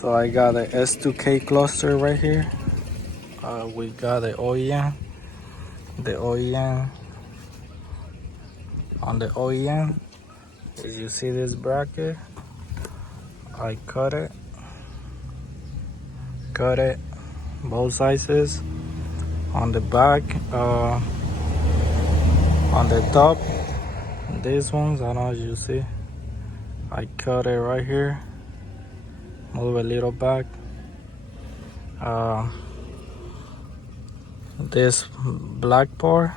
So I got a S2k cluster right here. We got the OEM. The OEM. On the OEM, as you see this bracket, I cut it, both sizes. On the back, on the top, these ones, I don't know if you see, I cut it right here, move a little back. This black part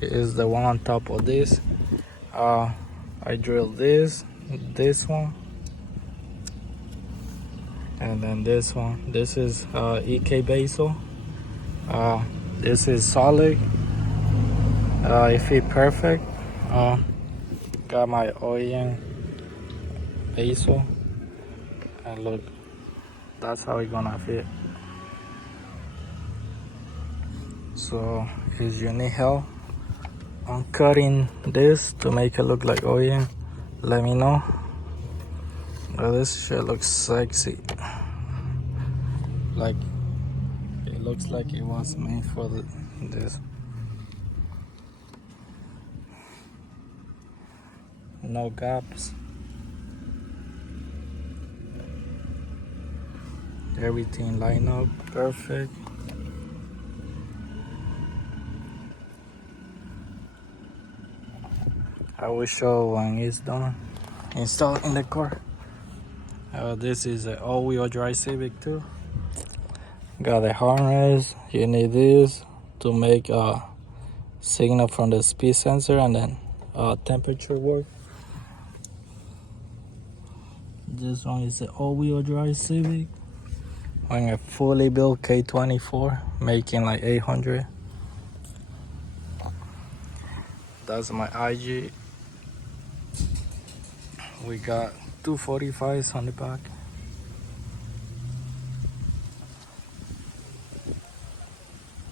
is the one on top of this. I drilled this one, and then this one. This is EK basil. This is solid. It fit perfect. Got my OEM basil, and look, that's how it's gonna fit. So if you need help on cutting this to make it look like OEM, let me know. Oh, this shit looks sexy. Like, it looks like it was made for this. No gaps. Everything line up perfect. I will show when it's done installed in the car. This is an all-wheel drive Civic too. Got a harness. You need this to make a signal from the speed sensor and then temperature work. This one is an all-wheel drive Civic on a fully built K24, making like 800. That's my IG. We got 245s on the back.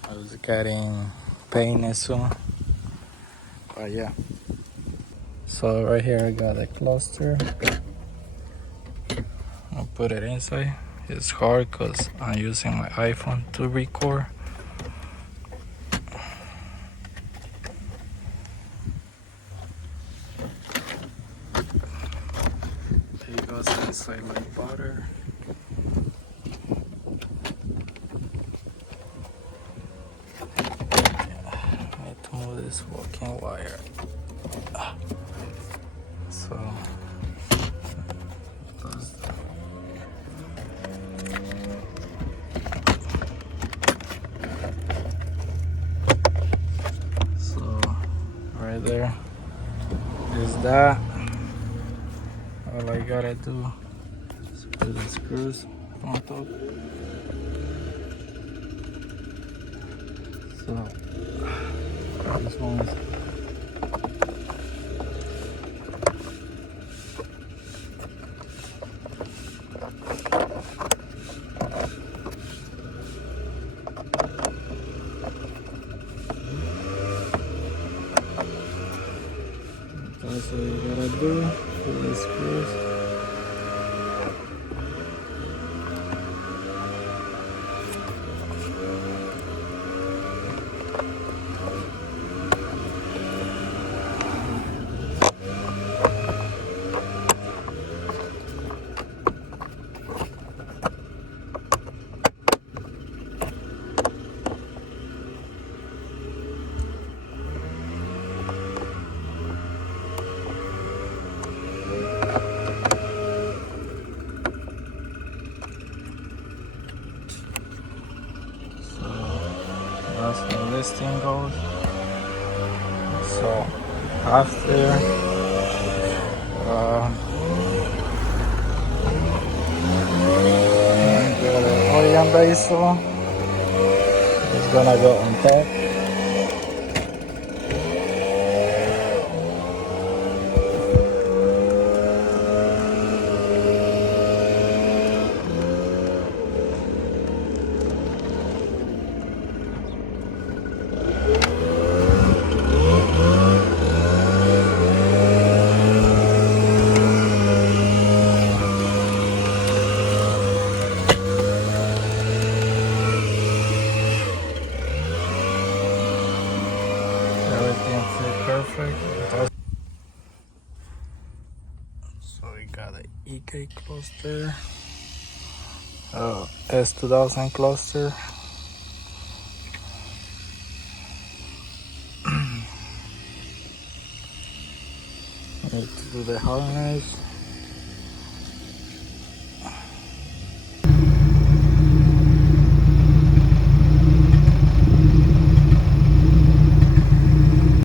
I was getting painted soon, but yeah. So right here I got a cluster. I'll put it inside. It's hard because I'm using my iPhone to record. It goes inside like butter. Need to move this walking wire. So right there is that. All I gotta do is put the screws on top. So this one's that's what you gotta do. Put the screws. That's how this thing goes. So after the OEM basil, it's gonna go on top. perfect. So we got a EK cluster, S2000 cluster. Need to do the harness.